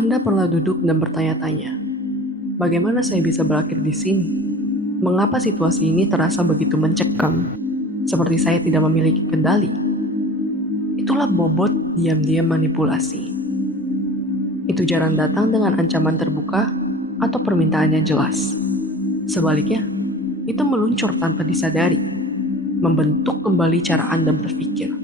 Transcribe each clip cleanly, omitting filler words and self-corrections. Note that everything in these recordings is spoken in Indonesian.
Anda pernah duduk dan bertanya-tanya, bagaimana saya bisa berakhir di sini? Mengapa situasi ini terasa begitu mencekam, seperti saya tidak memiliki kendali? Itulah bobot diam-diam manipulasi. Itu jarang datang dengan ancaman terbuka atau permintaan yang jelas. Sebaliknya, itu meluncur tanpa disadari, membentuk kembali cara Anda berpikir.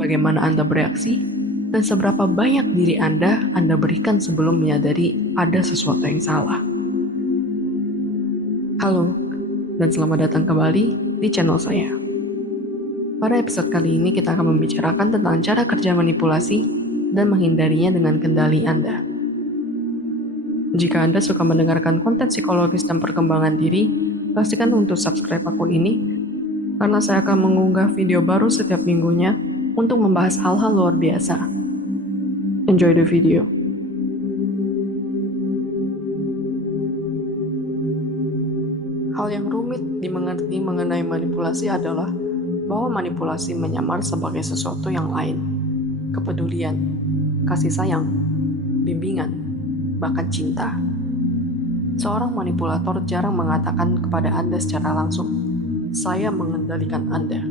Bagaimana Anda bereaksi, dan seberapa banyak diri Anda berikan sebelum menyadari ada sesuatu yang salah. Halo, dan selamat datang kembali di channel saya. Pada episode kali ini kita akan membicarakan tentang cara kerja manipulasi dan menghindarinya dengan kendali Anda. Jika Anda suka mendengarkan konten psikologis dan perkembangan diri, pastikan untuk subscribe akun ini, karena saya akan mengunggah video baru setiap minggunya untuk membahas hal-hal luar biasa. Enjoy the video. Hal yang rumit dimengerti mengenai manipulasi adalah bahwa manipulasi menyamar sebagai sesuatu yang lain. Kepedulian, kasih sayang, bimbingan, bahkan cinta. Seorang manipulator jarang mengatakan kepada Anda secara langsung, "Saya mengendalikan Anda."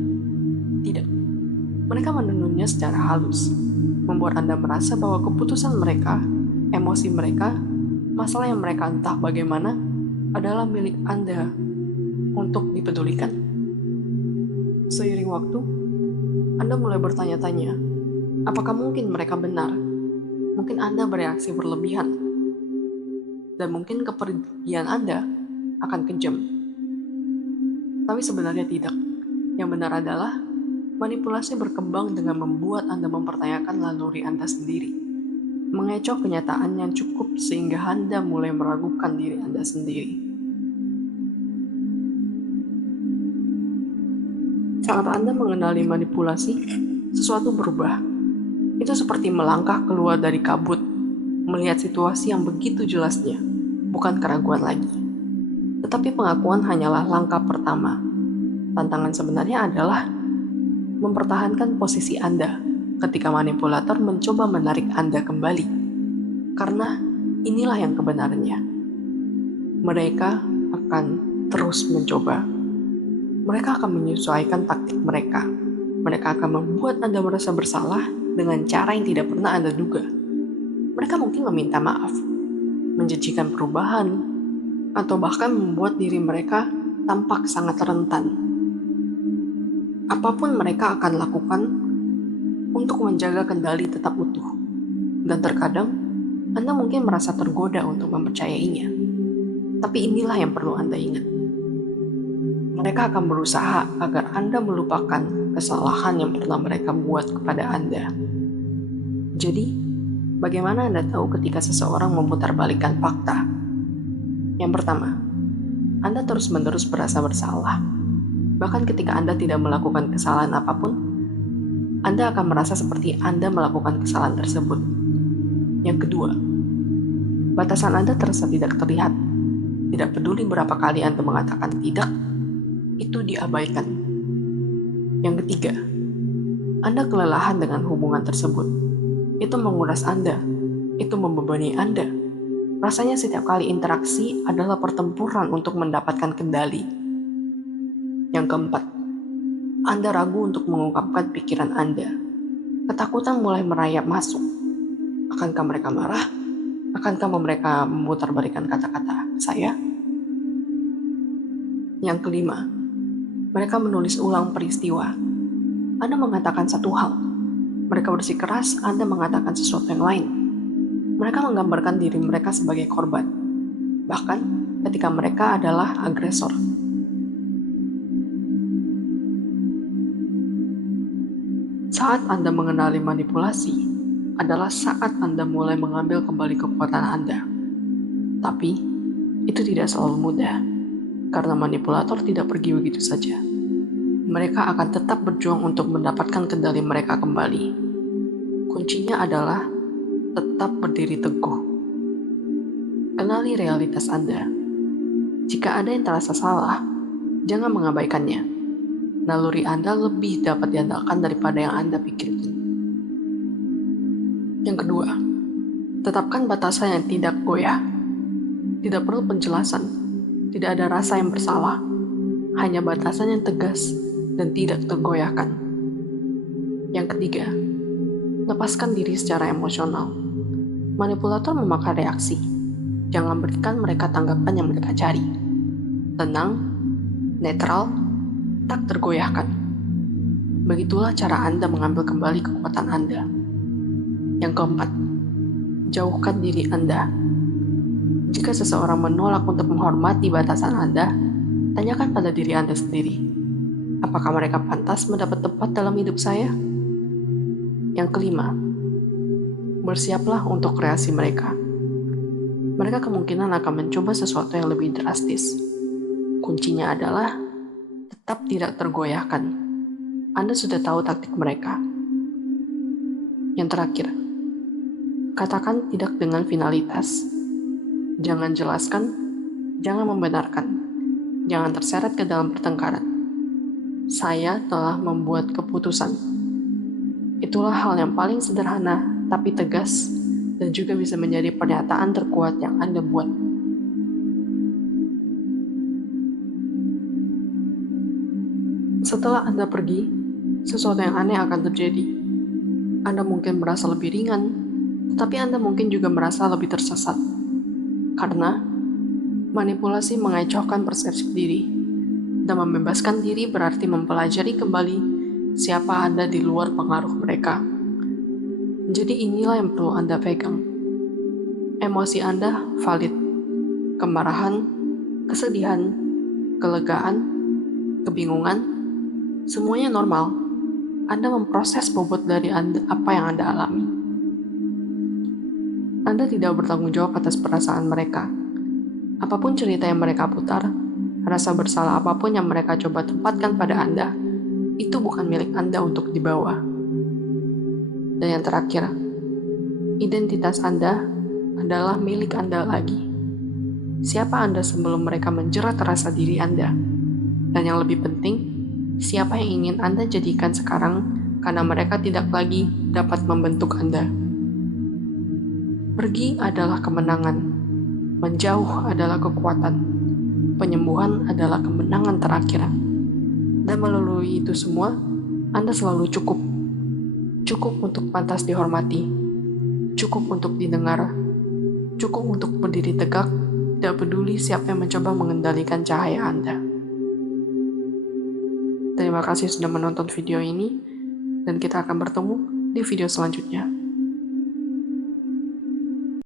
Tidak. Mereka menenunnya secara halus, membuat Anda merasa bahwa keputusan mereka, emosi mereka, masalah yang mereka entah bagaimana, adalah milik Anda untuk dipedulikan. Seiring waktu, Anda mulai bertanya-tanya, apakah mungkin mereka benar? Mungkin Anda bereaksi berlebihan, dan mungkin kepergian Anda akan kejam. Tapi sebenarnya tidak. Yang benar adalah manipulasi berkembang dengan membuat Anda mempertanyakan naluri Anda sendiri, mengecoh kenyataan yang cukup sehingga Anda mulai meragukan diri Anda sendiri. Saat Anda mengenali manipulasi, sesuatu berubah. Itu seperti melangkah keluar dari kabut, melihat situasi yang begitu jelasnya, bukan keraguan lagi. Tetapi pengakuan hanyalah langkah pertama. Tantangan sebenarnya adalah mempertahankan posisi Anda ketika manipulator mencoba menarik Anda kembali. Karena inilah yang kebenarannya. Mereka akan terus mencoba. Mereka akan menyesuaikan taktik mereka. Mereka akan membuat Anda merasa bersalah dengan cara yang tidak pernah Anda duga. Mereka mungkin meminta maaf, menjanjikan perubahan, atau bahkan membuat diri mereka tampak sangat rentan. Apapun mereka akan lakukan untuk menjaga kendali tetap utuh. Dan terkadang, Anda mungkin merasa tergoda untuk mempercayainya. Tapi inilah yang perlu Anda ingat. Mereka akan berusaha agar Anda melupakan kesalahan yang pernah mereka buat kepada Anda. Jadi, bagaimana Anda tahu ketika seseorang memutarbalikkan fakta? Yang pertama, Anda terus-menerus berasa bersalah. Bahkan ketika Anda tidak melakukan kesalahan apapun, Anda akan merasa seperti Anda melakukan kesalahan tersebut. Yang kedua, batasan Anda terasa tidak terlihat. Tidak peduli berapa kali Anda mengatakan tidak, itu diabaikan. Yang ketiga, Anda kelelahan dengan hubungan tersebut. Itu menguras Anda, itu membebani Anda. Rasanya setiap kali interaksi adalah pertempuran untuk mendapatkan kendali. Yang keempat, Anda ragu untuk mengungkapkan pikiran Anda. Ketakutan mulai merayap masuk. Akankah mereka marah? Akankah mereka memutarbalikkan kata-kata saya? Yang kelima, mereka menulis ulang peristiwa. Anda mengatakan satu hal, mereka bersikeras Anda mengatakan sesuatu yang lain. Mereka menggambarkan diri mereka sebagai korban, bahkan ketika mereka adalah agresor. Saat Anda mengenali manipulasi, adalah saat Anda mulai mengambil kembali kekuatan Anda. Tapi, itu tidak selalu mudah, karena manipulator tidak pergi begitu saja. Mereka akan tetap berjuang untuk mendapatkan kendali mereka kembali. Kuncinya adalah tetap berdiri teguh. Kenali realitas Anda. Jika ada yang terasa salah, jangan mengabaikannya. Naluri Anda lebih dapat diandalkan daripada yang Anda pikirkan. Yang kedua, Tetapkan batasan yang tidak goyah. Tidak perlu penjelasan, tidak ada rasa yang bersalah, hanya batasan yang tegas dan tidak tergoyahkan. Yang ketiga, lepaskan diri secara emosional. Manipulator memakan reaksi. Jangan berikan mereka tanggapan yang mereka cari. Tenang, netral, tak tergoyahkan. Begitulah cara Anda mengambil kembali kekuatan Anda. Yang keempat, jauhkan diri Anda. Jika seseorang menolak untuk menghormati batasan Anda, tanyakan pada diri Anda sendiri. Apakah mereka pantas mendapat tempat dalam hidup saya? Yang kelima, bersiaplah untuk reaksi mereka. Mereka kemungkinan akan mencoba sesuatu yang lebih drastis. Kuncinya adalah tetap tidak tergoyahkan. Anda sudah tahu taktik mereka. Yang terakhir, katakan tidak dengan finalitas. Jangan jelaskan, jangan membenarkan, jangan terseret ke dalam pertengkaran. Saya telah membuat keputusan. Itulah hal yang paling sederhana, tapi tegas, dan juga bisa menjadi pernyataan terkuat yang Anda buat. Setelah Anda pergi, sesuatu yang aneh akan terjadi. Anda mungkin merasa lebih ringan, tetapi Anda mungkin juga merasa lebih tersesat. Karena manipulasi mengecohkan persepsi diri, dan membebaskan diri berarti mempelajari kembali siapa Anda di luar pengaruh mereka. Jadi inilah yang perlu Anda pegang. Emosi Anda valid. Kemarahan, kesedihan, kelegaan, kebingungan, semuanya normal. Anda memproses bobot dari apa yang Anda alami. Anda tidak bertanggung jawab atas perasaan mereka. Apapun cerita yang mereka putar, rasa bersalah apapun yang mereka coba tempatkan pada Anda, itu bukan milik Anda untuk dibawa. Dan yang terakhir, identitas Anda adalah milik Anda lagi. Siapa Anda sebelum mereka menjerat rasa diri Anda? Dan yang lebih penting, siapa yang ingin Anda jadikan sekarang karena mereka tidak lagi dapat membentuk Anda? Pergi adalah kemenangan, menjauh adalah kekuatan, penyembuhan adalah kemenangan terakhir. Dan melalui itu semua, Anda selalu cukup. Cukup untuk pantas dihormati, cukup untuk didengar, cukup untuk berdiri tegak, tidak peduli siapa yang mencoba mengendalikan cahaya Anda. Terima kasih sudah menonton video ini, dan kita akan bertemu di video selanjutnya.